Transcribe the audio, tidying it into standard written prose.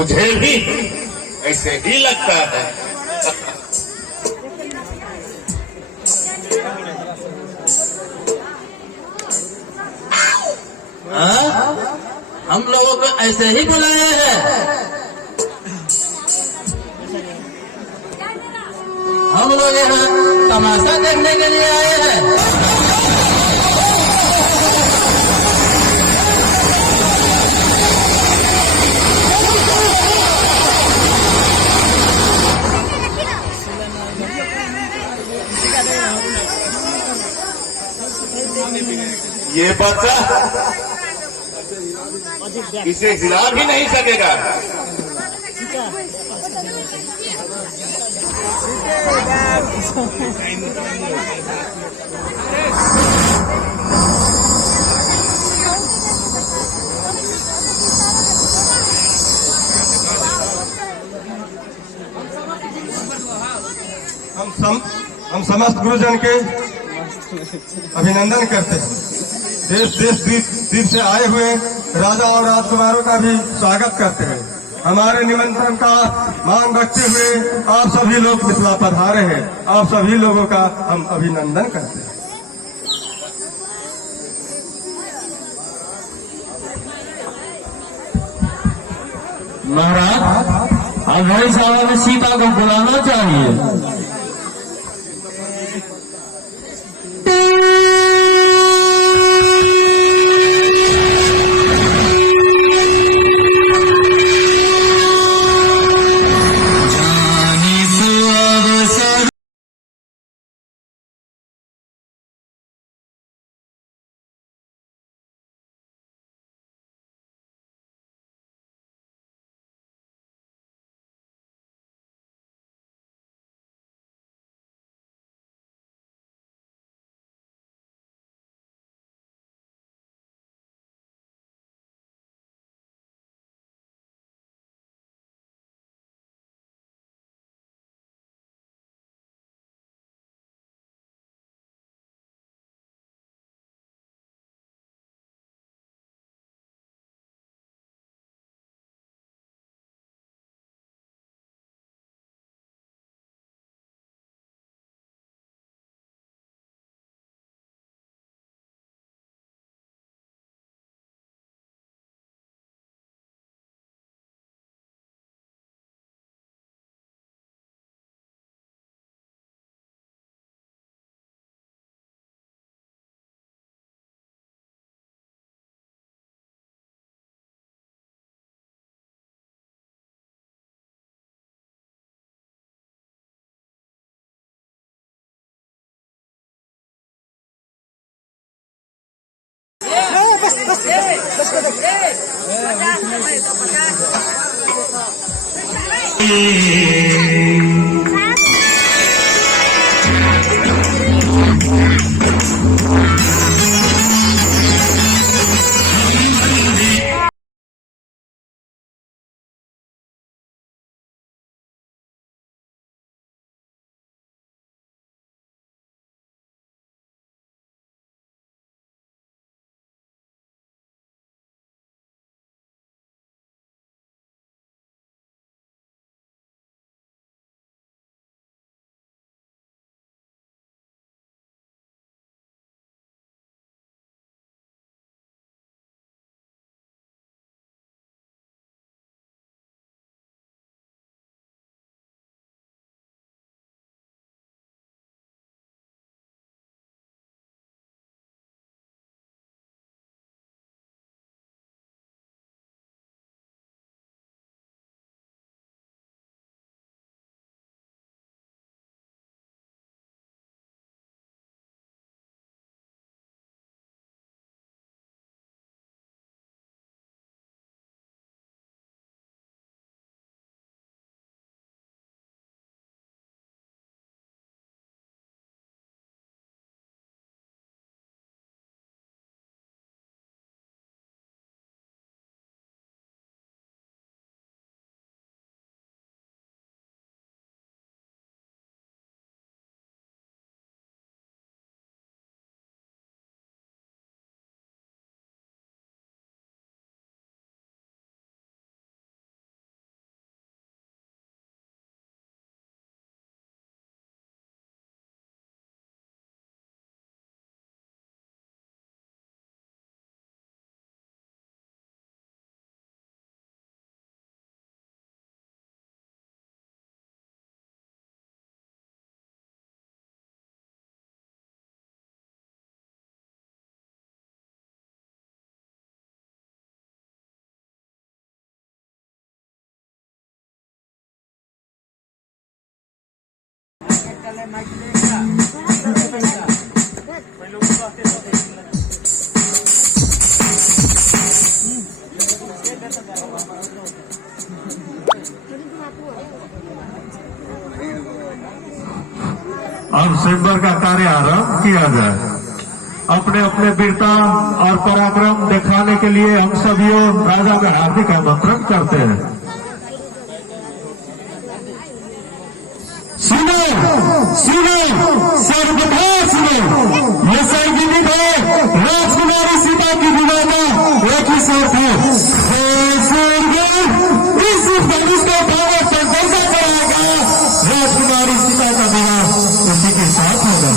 मुझे भी ऐसे ही लगता है। हम लोगों को ऐसे ही बुलाया है। हम लोग यहाँ तमाशा देखने के लिए आए हैं। ये बच्चा इसे हिला भी नहीं सकेगा। हम समस्त गुरुजन के अभिनंदन करते हैं। देश देश द्वीप से आए हुए राजा और राजकुमारों का भी स्वागत करते हैं। हमारे निमंत्रण का मान रखते हुए आप सभी लोग मिथिला पधारे हैं। आप सभी लोगों का हम अभिनंदन करते हैं। महाराज, अब भाई साहब सीता को बुलाना चाहिए। अब सिम्बर का कार्य आरंभ किया जाए। अपने अपने वीरता और पराक्रम दिखाने के लिए हम सभी राजा का हार्दिक आमंत्रण करते हैं। सुनो सुनो सर्वथा सुनो, ये संगीत है राजकुमारी सीता की विवाह में एक ही शर्त है, इस धनुष का भाव पर कब्जा कराएगा, राजकुमारी सीता का विवाह उसी के साथ होगा।